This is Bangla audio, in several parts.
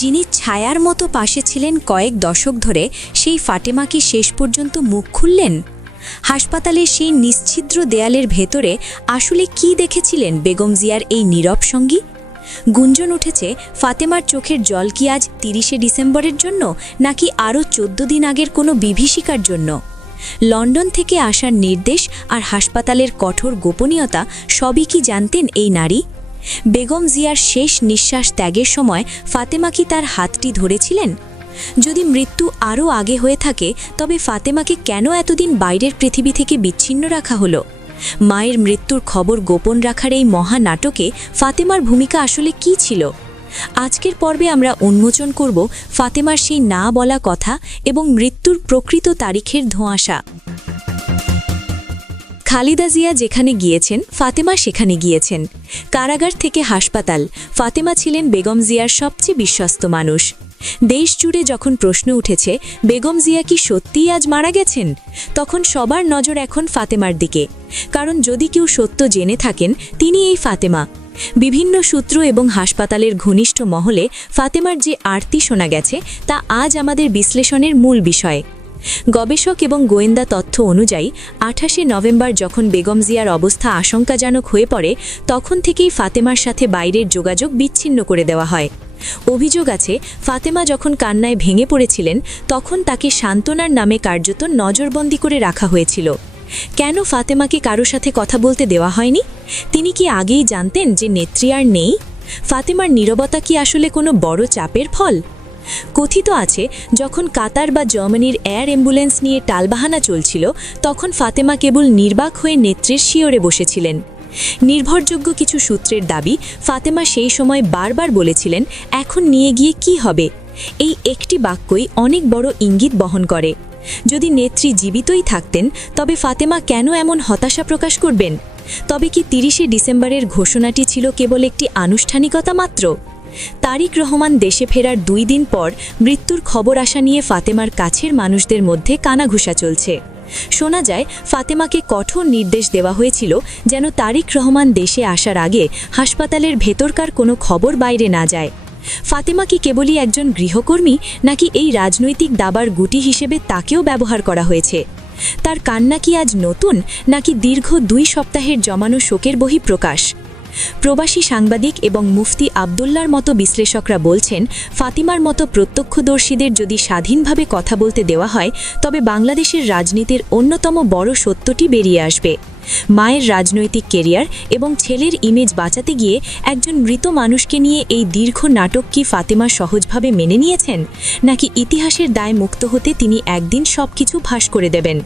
যিনি ছায়ার মতো পাশে ছিলেন কয়েক দশক ধরে, সেই ফাতেমা কি শেষ পর্যন্ত মুখ খুললেন? হাসপাতালের সেই নিশ্ছিদ্র দেয়ালের ভেতরে আসলে কি দেখেছিলেন বেগম জিয়ার এই নীরব সঙ্গী? গুঞ্জন উঠেছে ফাতেমার চোখের জল কি আজ ৩০শে ডিসেম্বরের জন্য, নাকি আরও ১৪ দিন আগের কোনো বিভীষিকার জন্য? লন্ডন থেকে আসার নির্দেশ আর হাসপাতালের কঠোর গোপনীয়তা সবই কি জানতেন এই নারী? বেগম জিয়ার শেষ নিঃশ্বাস ত্যাগের সময় ফাতেমা কি তার হাতটি ধরেছিলেন? যদি মৃত্যু আরও আগে হয়ে থাকে, তবে ফাতেমাকে কেন এতদিন বাইরের পৃথিবী থেকে বিচ্ছিন্ন রাখা হলো? মায়ের মৃত্যুর খবর গোপন রাখার এই মহানাটকে ফাতেমার ভূমিকা আসলে কী ছিল? আজকের পর্বে আমরা উন্মোচন করব ফাতেমার সেই না বলা কথা এবং মৃত্যুর প্রকৃত তারিখের ধোঁয়াশা। খালেদা জিয়া যেখানে গিয়েছেন, ফাতেমা সেখানে গিয়েছেন। কারাগার থেকে হাসপাতাল, ফাতেমা ছিলেন বেগম জিয়ার সবচেয়ে বিশ্বস্ত মানুষ। দেশ জুড়ে যখন প্রশ্ন উঠেছে বেগম জিয়া কি সত্যিই আজ মারা গেছেন, তখন সবার নজর এখন ফাতেমার দিকে। কারণ যদি কেউ সত্য জেনে থাকেন, তিনি এই ফাতেমা। বিভিন্ন সূত্র এবং হাসপাতালের ঘনিষ্ঠ মহলে ফাতেমার যে আরতি শোনা গেছে, তা আজ আমাদের বিশ্লেষণের মূল বিষয়। গবেষক এবং গোয়েন্দা তথ্য অনুযায়ী ২৮শে নভেম্বর যখন বেগম জিয়ার অবস্থা আশঙ্কাজনক হয়ে পড়ে, তখন থেকেই ফাতেমার সাথে বাইরের যোগাযোগ বিচ্ছিন্ন করে দেওয়া হয়। অভিযোগ আছে ফাতেমা যখন কান্নায় ভেঙে পড়েছিলেন, তখন তাকে সান্ত্বনার নামে কার্যত নজরবন্দি করে রাখা হয়েছিল। কেন ফাতেমাকে কারো সাথে কথা বলতে দেওয়া হয়নি? তিনি কি আগেই জানতেন যে নেত্রী আর নেই? ফাতেমার নীরবতা কি আসলে কোনো বড় চাপের ফল? কথিত আছে যখন কাতার বা জার্মানির এয়ার অ্যাম্বুলেন্স নিয়ে টালবাহানা চলছিল, তখন ফাতেমা কেবল নির্বাক হয়ে নেত্রীর শিয়রে বসেছিলেন। নির্ভরযোগ্য কিছু সূত্রের দাবি, ফাতেমা সেই সময় বারবার বলেছিলেন, এখন নিয়ে গিয়ে কি হবে? এই একটি বাক্যই অনেক বড় ইঙ্গিত বহন করে। যদি নেত্রী জীবিতই থাকতেন, তবে ফাতেমা কেন এমন হতাশা প্রকাশ করবেন? তবে কি ৩০শে ডিসেম্বরের ঘোষণাটি ছিল কেবল একটি আনুষ্ঠানিকতা মাত্র? তারিক রহমান দেশে ফেরার ২ দিন পর মৃত্যুর খবর আসা নিয়ে ফাতেমার কাছের মানুষদের মধ্যে কানাঘুষা চলছে। শোনা যায় ফাতেমাকে কঠোর নির্দেশ দেওয়া হয়েছিল যেন তারিক রহমান দেশে আসার আগে হাসপাতালের ভেতরকার কোনো খবর বাইরে না যায়। ফাতেমা কি কেবলই একজন গৃহকর্মী, নাকি এই রাজনৈতিক দাবার গুটি হিসেবে তাকেও ব্যবহার করা হয়েছে? তার কান্না কি আজ নতুন, নাকি দীর্ঘ ২ সপ্তাহের জমানো শোকের বহিঃপ্রকাশ? প্রবাসী সাংবাদিক এবং মুফতি আবদুল্লার মতো বিশ্লেষকরা বলছেন, ফাতিমার মতো প্রত্যক্ষদর্শীদের যদি স্বাধীনভাবে কথা বলতে দেওয়া হয়, তবে বাংলাদেশের রাজনীতির অন্যতম বড় সত্যটি বেরিয়ে আসবে। মায়ের রাজনৈতিক কেরিয়ার এবং ছেলের ইমেজ বাঁচাতে গিয়ে একজন মৃত মানুষকে নিয়ে এই দীর্ঘ নাটক কি ফাতেমা সহজভাবে মেনে নিয়েছেন, নাকি ইতিহাসের দায় মুক্ত হতে তিনি একদিন সবকিছু ফাঁস করে দেবেন?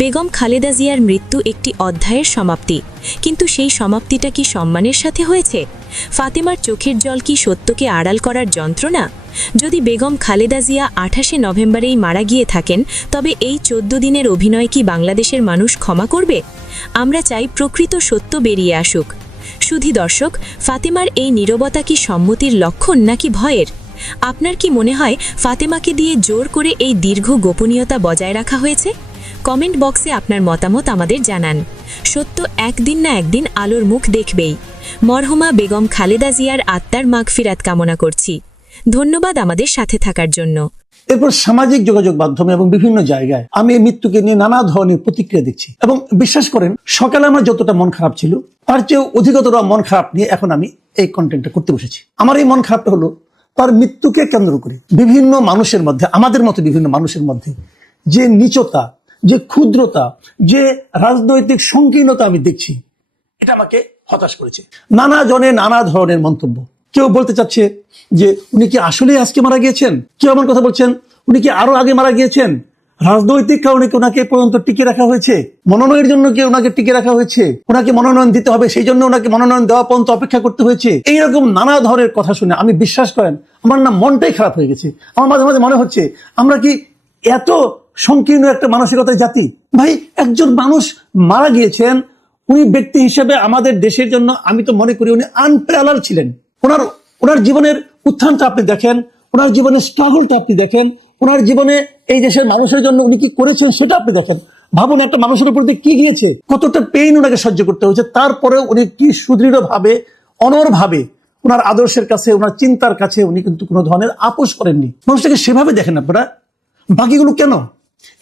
বেগম খালেদা জিয়ার মৃত্যু একটি অধ্যায়ের সমাপ্তি, কিন্তু সেই সমাপ্তিটা কি সম্মানের সাথে হয়েছে? ফাতেমার চোখের জল কি সত্যকে আড়াল করার যন্ত্রণা? যদি বেগম খালেদা জিয়া ২৮শে নভেম্বরেই মারা গিয়ে থাকেন, তবে এই ১৪ দিনের অভিনয় কি বাংলাদেশের মানুষ ক্ষমা করবে? আমরা চাই প্রকৃত সত্য বেরিয়ে আসুক। শুধু দর্শক, ফাতেমার এই নীরবতা কি সম্মতির লক্ষণ নাকি ভয়ের? আপনার কি মনে হয় ফাতেমাকে দিয়ে জোর করে এই দীর্ঘ গোপনীয়তা বজায় রাখা হয়েছে? কমেন্ট বক্সে আপনার মতামত আমাদের জানান। সত্য একদিন না একদিন আলোর মুখ দেখবেই। মরহুমা বেগম খালেদা জিয়ার আত্মার মাগফিরাত কামনা করছি। ধন্যবাদ আমাদের সাথে থাকার জন্য। এরপর সামাজিক যোগাযোগ মাধ্যমে এবং বিভিন্ন জায়গায় আমি এই মৃত্যুকে নিয়ে নানা ধরনের প্রতিক্রিয়া দেখছি, এবং বিশ্বাস করেন সকালে আমার যতটা মন খারাপ ছিল, তার চেয়েও অধিকতর মন খারাপ নিয়ে এখন আমি এই কন্টেন্টটা করতে বসেছি। আমার এই মন খারাপটা হলো তার মৃত্যুকে কেন্দ্র করে বিভিন্ন মানুষের মধ্যে, আমাদের মতো বিভিন্ন মানুষের মধ্যে যে নীচতা, যে ক্ষুদ্রতা, যে রাজনৈতিক সংকীর্ণতা আমি দেখছি, এটা আমাকে হতাশ করেছে। নানা জনে নানা ধরনের মন্তব্য। কেউ বলতে চাচ্ছে যে উনি কি আসলে আজকে মারা গিয়েছেন, কেউ এমন কথা বলছেন উনি কি আরো আগে মারা গিয়েছেন, রাজনৈতিক কারণে কি ওনাকে পর্যন্ত টিকে রাখা হয়েছে, মনোনয়নের জন্য কি ওনাকে টিকে রাখা হয়েছে, ওনাকে মনোনয়ন দিতে হবে সেই জন্য ওনাকে মনোনয়ন দেওয়া পর্যন্ত অপেক্ষা করতে হয়েছে। এইরকম নানা ধরনের কথা শুনে আমি বিশ্বাস করেন আমার না মনটাই খারাপ হয়ে গেছে। আমার মাঝে মাঝে মনে হচ্ছে আমরা কি এত সংকীর্ণ একটা মানসিকতার জাতি? ভাই, একজন মানুষ মারা গিয়েছেন, উনি ব্যক্তি হিসেবে আমাদের দেশের জন্য আমি তো মনে করি উনি আনপ্যারালাল ছিলেন। ওনার জীবনের উত্থানটা আপনি দেখেন, ওনার জীবনের স্ট্রাগলটা আপনি দেখেন, ওনার জীবনে এই দেশের মানুষের জন্য উনি কি করেছেন সেটা আপনি দেখেন। ভাবুন একটা মানুষের উপর দিয়ে কি গিয়েছে, কতটা পেইন ওনাকে সহ্য করতে হয়েছে, তারপরে উনি কি সুদৃঢ় ভাবে, অনর ভাবে ওনার আদর্শের কাছে, ওনার চিন্তার কাছে উনি কিন্তু কোনো ধরনের আপোষ করেননি। মানুষটাকে সেভাবে দেখেন আপনারা। বাকিগুলো কেন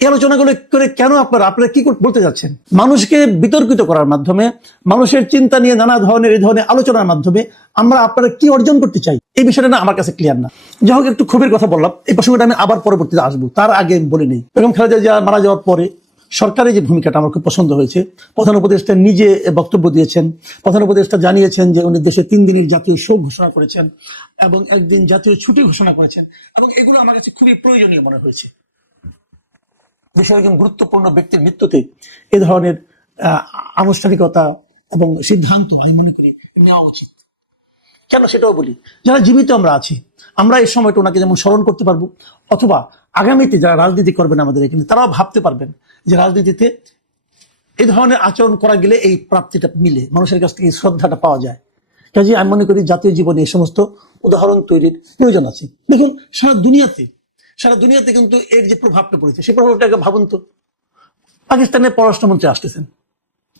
এই আলোচনাগুলো করে কেন আপনারা কি বলতে যাচ্ছেন? মানুষকে বিতর্কিত করার মাধ্যমে, মানুষের চিন্তা নিয়ে নানা ধরনের এই ধরনের আলোচনার মাধ্যমে আমরা আপনারা কি অর্জন করতে চাই, এই বিষয়টা না আমার কাছে ক্লিয়ার না। যাই হোক, একটু ক্ষোভের কথা বললাম, এই প্রসঙ্গটা আমি আবার পরবর্তীতে আসবো, তার আগে বলে নেই বেগম খালেদা জিয়া মারা যাওয়ার পরে সরকারের যে ভূমিকাটা আমার খুব পছন্দ হয়েছে। প্রধান উপদেষ্টা নিজে বক্তব্য দিয়েছেন। প্রধান উপদেষ্টা জানিয়েছেন যে উনি দেশে 3 দিনের জাতীয় শোক ঘোষণা করেছেন এবং 1 দিন জাতীয় ছুটি ঘোষণা করেছেন, এবং এগুলো আমার কাছে খুবই প্রয়োজনীয় মনে হয়েছে। দেশের একজন গুরুত্বপূর্ণ ব্যক্তির মৃত্যুতে এ ধরনের আনুষ্ঠানিকতা এবং সিদ্ধান্ত আমি মনে করি নেওয়া উচিত। কেন সেটাও বলি, যারা জীবিত আমরা আছি, আমরা এই সময়টা ওনাকে যেমন স্মরণ করতে পারবো, অথবা আগামীতে যারা রাজনীতি করবেন আমাদের এখানে, তারাও ভাবতে পারবেন যে রাজনীতিতে এই ধরনের আচরণ করা গেলে এই প্রাপ্তিটা মিলে, মানুষের কাছ থেকে এই শ্রদ্ধাটা পাওয়া যায়। কাজে আমি মনে করি জাতীয় জীবনে এই সমস্ত উদাহরণ তৈরির প্রয়োজন আছে। দেখুন, সারা দুনিয়াতে কিন্তু এর যে প্রভাবটা পড়েছে, সেই প্রভাবটাকে ভাবুন তো। পাকিস্তানের পররাষ্ট্রমন্ত্রী আসতেছেন,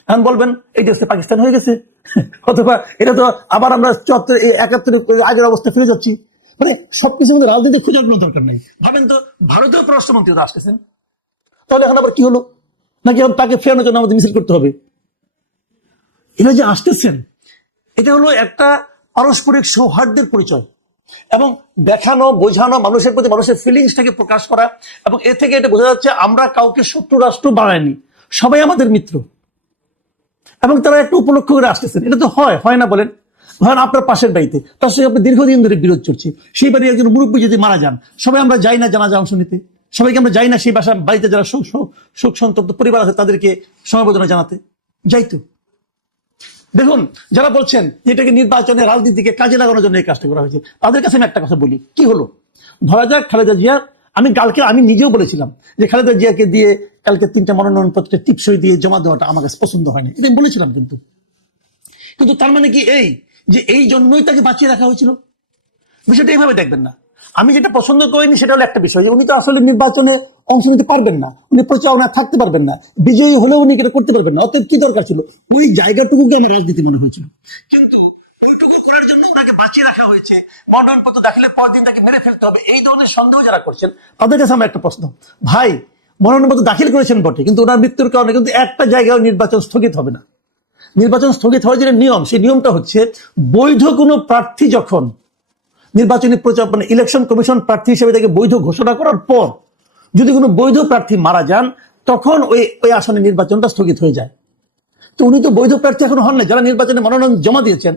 এখন বলবেন এই দেশে পাকিস্তান হয়ে গেছে, অথবা এটা তো আবার আমরা 74 আগের অবস্থা ফিরে যাচ্ছি। মানে সবকিছু মধ্যে রাজনীতি খোঁজার কোনো দরকার নেই। ভাবেন তো, ভারতীয় পররাষ্ট্রমন্ত্রী তো আসতেছেন, তাহলে এখন আবার কি হলো? নাকি তাকে ফেরানোর জন্য আমাদের মিছিল করতে হবে? এরা যে আসতেছেন, এটা হলো একটা পারস্পরিক সৌহার্দ্যের পরিচয়, এবং দেখানো, বোঝানো, মানুষের প্রতি মানুষের ফিলিংসটাকে প্রকাশ করা, এবং এ থেকে এটা বোঝা যাচ্ছে আমরা কাউকে শত্রু রাষ্ট্র বানাইনি, সবাই আমাদের মিত্র, এবং তারা একটা উপলক্ষ করে আসতেছেন। এটা তো হয় না বলেন? ধরেন আপনার পাশের বাড়িতে, তার সঙ্গে আপনার দীর্ঘদিন ধরে বিরোধ চলছে, সেই বাড়ির একজন মুরব্বী যদি মারা যান, সবাই আমরা যাই না জানাজা অংশ নিতে? সবাইকে আমরা যাই না সেই বাড়িতে যারা শোক সন্তপ্ত পরিবার আছে তাদেরকে সমবেদনা জানাতে? যাই তো। দেখুন, যারা বলছেন এটাকে নির্বাচনে রাজনীতিকে কাজে লাগানোর জন্য এই কাজটা করা হয়েছে, তাদের কাছে আমি একটা কথা বলি, কি হলো? ধরা যাক খালেদা জিয়া, আমি নিজেও বলেছিলাম যে খালেদা জিয়াকে দিয়ে কালকে 3টা মনোনয়নপত্রে টিপসই দিয়ে জমা দেওয়াটা আমার কাছে পছন্দ হয়নি, এটা আমি বলেছিলাম। কিন্তু তার মানে কি এই যে এই জন্যই তাকে বাঁচিয়ে রাখা হয়েছিল? বিষয়টা এইভাবে দেখবেন না। আমি যেটা পছন্দ করিনি সেটা হলো একটা বিষয়, যে উনি তো আসলে নির্বাচনে অংশ নিতে পারবেন না, উনি প্রচারণায় থাকতে পারবেন না, বিজয়ী হলেও উনি এটা করতে পারবেন না। অতএব কি দরকার ছিল? ওই জায়গাটুকুকে আমার রাজনীতি মনে হয়েছিল, কিন্তু ওইটুকু করার জন্য ওনাকে বাঁচিয়ে রাখা হয়েছে। মনোনয়নপত্র দাখিলের পর দিন তাকে মেরে ফেলতে হবে, এই ধরনের সন্দেহ যারা করছেন তাদের কাছে আমার একটা প্রশ্ন, ভাই মনোনয়নপত্র দাখিল করেছেন বটে, কিন্তু ওনার মৃত্যুর কারণে কিন্তু একটা জায়গায় নির্বাচন স্থগিত হবে না। নির্বাচন স্থগিত হওয়ার যে নিয়ম, সেই নিয়মটা হচ্ছে বৈধ কোনো প্রার্থী যখন নির্বাচনী মানে ইলেকশন কমিশন প্রার্থী হিসেবে তাকে বৈধ ঘোষণা করার পর যদি কোনো বৈধ প্রার্থী মারা যান, তখন ওই আসনে নির্বাচনটা স্থগিত হয়ে যায়। তো উনি তো বৈধ প্রার্থী এখন হন না, যারা নির্বাচনে মনোনয়ন জমা দিয়েছেন।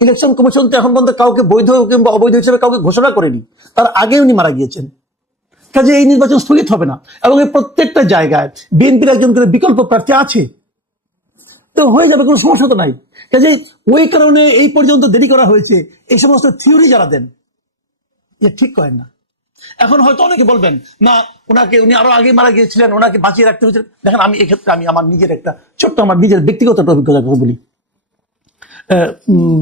ইলেকশন কমিশন তো এখন পর্যন্ত কাউকে বৈধ কিংবা অবৈধ হিসেবে কাউকে ঘোষণা করেনি, তার আগে উনি মারা গিয়েছেন। কাজে এই নির্বাচন স্থগিত হবে না, এবং এই প্রত্যেকটা জায়গায় বিএনপির একজন করে বিকল্প প্রার্থী আছে, তো হয়ে যাবে, কোনো সমস্যা তো নাই। কাজে ওই কারণে এই পর্যন্ত দেরি করা হয়েছে, এই সমস্ত থিওরি যারা দেন এ ঠিক করেন না। এখন হয়তো অনেকে বলবেন না, উনি আরো আগে মারা গিয়েছিলেন, ওনাকে বাঁচিয়ে রাখতে হয়েছে। দেখেন, আমি এক্ষেত্রে আমি আমার নিজের একটা ছোট্ট আমার নিজের ব্যক্তিগত অভিজ্ঞতার কথা বলি।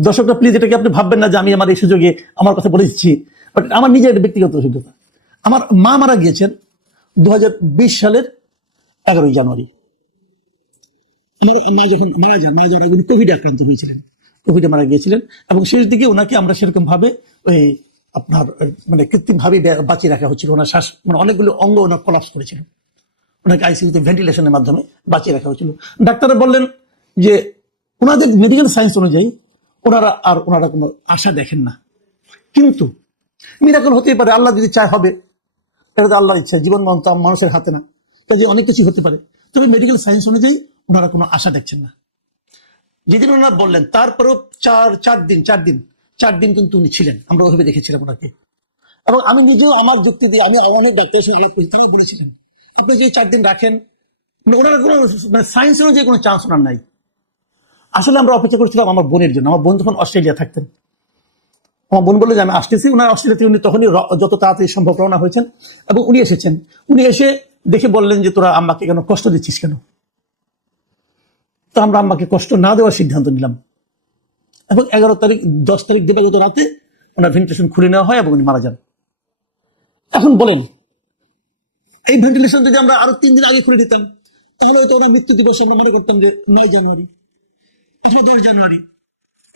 দর্শকরা প্লিজ এটাকে আপনি ভাববেন না যে আমি আমার এই সুযোগে আমার কথা বলে দিচ্ছি, বাট আমার নিজের একটা ব্যক্তিগত অভিজ্ঞতা। আমার মা মারা গিয়েছেন 2020 সালের 11ই জানুয়ারি। আমার মা যখন মারা যাওয়ার আগে উনি কোভিডে আক্রান্ত হয়েছিলেন, কোভিডে মারা গিয়েছিলেন, এবং শেষ দিকে ওনাকে আমরা সেরকম ভাবে ওই আপনার মানে কৃত্রিম ভাবে বাঁচিয়ে রাখা হচ্ছিল। ওনার শ্বাস মানে অনেকগুলো অঙ্গ ওনার কলাপস করেছিলেন, ওনাকে আইসিইউতে ভেন্টিলেশনের মাধ্যমে বাঁচিয়ে রাখা হয়েছিল। ডাক্তাররা বললেন যে ওনাদের মেডিকেল সায়েন্স অনুযায়ী ওনারা কোনো আশা দেখেন না, কিন্তু মিরাকল হতেই পারে, আল্লাহ যদি চায় হবে, এটা তো আল্লাহর ইচ্ছা, জীবন মরণ তো মানুষের হাতে না, কাজে অনেক কিছু হতে পারে। তবে মেডিকেল সায়েন্স অনুযায়ী ওনারা কোনো আশা দেখছেন না। যেদিন ওনারা বললেন তারপরেও চার দিন কিন্তু উনি ছিলেন, আমরা ওইভাবে দেখেছিলাম ওনাকে। এবং আমি নিজেও আমার যুক্তি দিয়ে, আমি অনেক ডাক্তার তারা বলেছিলেন আপনি যে 4 দিন রাখেন, ওনারা কোনো সায়েন্স অনুযায়ী কোনো চান্স ওনার নাই। আসলে আমরা অপেক্ষা করছিলাম আমার বোনের জন্য। আমার বোন তখন অস্ট্রেলিয়া থাকতেন, আমার বোন বলে যে আমি আসতেছি। ওনার অস্ট্রেলিয়াতে উনি তখনই যত তাড়াতাড়ি সম্ভব রওনা হয়েছেন, এবং উনি এসেছেন। উনি এসে দেখে বললেন যে তোরা আম্মাকে কেন কষ্ট দিচ্ছিস কেন? তো আমরা আম্মাকে কষ্ট না দেওয়ার সিদ্ধান্ত নিলাম, এবং 10 তারিখ দিবাগত রাতে ওনার ভেন্টিলেশন খুলে নেওয়া হয় এবং উনি মারা যান। এখন বলেন, এই ভেন্টিলেশন যদি আমরা আরো 3 দিন আগে খুলে দিতাম, তাহলে হয়তো ওনার মৃত্যু দিবস আমরা মনে করতাম যে 9 জানুয়ারি, 10 জানুয়ারি,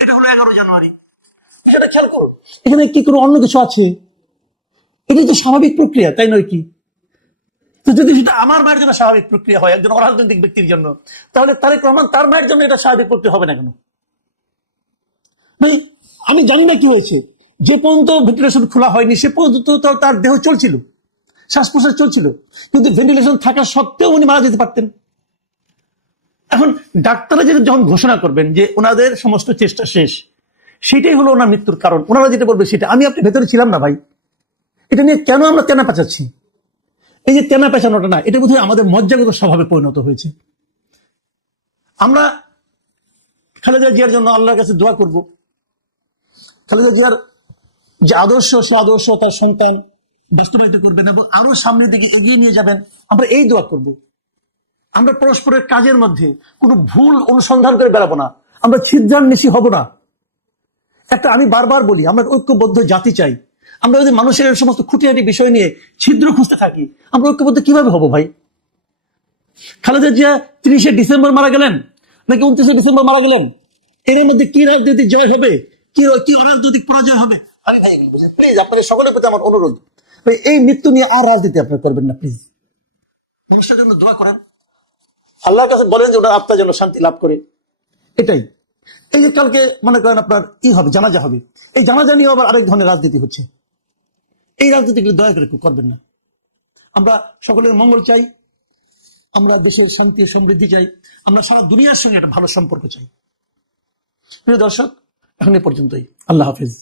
এটা হলো 11 জানুয়ারি। সেটা খেয়াল করুন, এখানে কি কোনো অন্য কিছু আছে? এটা তো স্বাভাবিক প্রক্রিয়া, তাই নয় কি? তো যদি সেটা আমার মায়ের জন্য স্বাভাবিক প্রক্রিয়া হয়, একজন অরাজনৈতিক ব্যক্তির জন্য, তাহলে তারেক রহমান তার মায়ের জন্য এটা স্বাভাবিক প্রক্রিয়া হবে না কেন? মানে আমি জানি না কি হয়েছে, যে পর্যন্ত ভেন্টিলেশন খোলা হয়নি সে পর্যন্ত তো তার দেহ চলছিল, শ্বাস প্রশ্বাস চলছিল, কিন্তু ভেন্টিলেশন থাকা সত্ত্বেও উনি মারা যেতে পারতেন। এখন ডাক্তাররা যেটা যখন ঘোষণা করবেন যে ওনাদের সমস্ত চেষ্টা শেষ, সেটাই হলো ওনার মৃত্যুর কারণ, ওনারা যেটা বলবে সেটা। আমি আপনি ভেতরে ছিলাম না ভাই, এটা নিয়ে কেন আমরা তেনা পেঁচাচ্ছি? এই যে তেনা পেঁচানোটা না, এটা বোধহয় আমাদের মজ্জাগত স্বভাবে পরিণত হয়েছে। আমরা খালেদা জিয়ার জন্য আল্লাহর কাছে দোয়া করব, খালেদা জিয়ার যে আদর্শ, সে আদর্শ তার সন্তান বাস্তবায়িত করবেন এবং আরো সামনের দিকে এগিয়ে নিয়ে যাবেন, আমরা এই দোয়া করব। আমরা পরস্পরের কাজের মধ্যে কোনো ভুল অনুসন্ধান করে বেড়াবো না, আমরা ছিদ্রান্বেষী হব না। একটা আমি বারবার বলি, আমরা ঐক্যবদ্ধ জাতি চাই। আমরা যদি মানুষের এই সমস্ত খুঁটিনাটি বিষয় নিয়ে ছিদ্র খুঁজতে থাকি, আমরা ঐক্যবদ্ধ কিভাবে হব ভাই? খালেদা জিয়া 30শে ডিসেম্বর মারা গেলেন নাকি 29শে ডিসেম্বর মারা গেলেন, এর মধ্যে কি রাজনৈতিক জয় হবে, কি অরাজনৈতিক পরাজয় হবে? আমি ভাই প্লিজ আপনাদের সকলের প্রতি আমার অনুরোধ, এই মৃত্যু নিয়ে আর রাজনীতি আপনারা করবেন না প্লিজ। মানুষের জন্য দোয়া করেন, আল্লাহর কাছে বলেন যে ওনার আত্মা যেন শান্তি লাভ করে। এটাই। এই যে কালকে মনে করেন আপনার হবে, জানাজা হবে, এই জানাজা নিয়ে আবার আরেক ধরনের রাজনীতি হচ্ছে। এই রাজনীতিগুলো দয়া করে কেউ করবেন না। আমরা সকলের মঙ্গল চাই, আমরা দেশের শান্তি সমৃদ্ধি চাই, আমরা সারা দুনিয়ার সঙ্গে একটা ভালো সম্পর্ক চাই। প্রিয় দর্শক, এখন এ পর্যন্তই। আল্লাহ হাফিজ।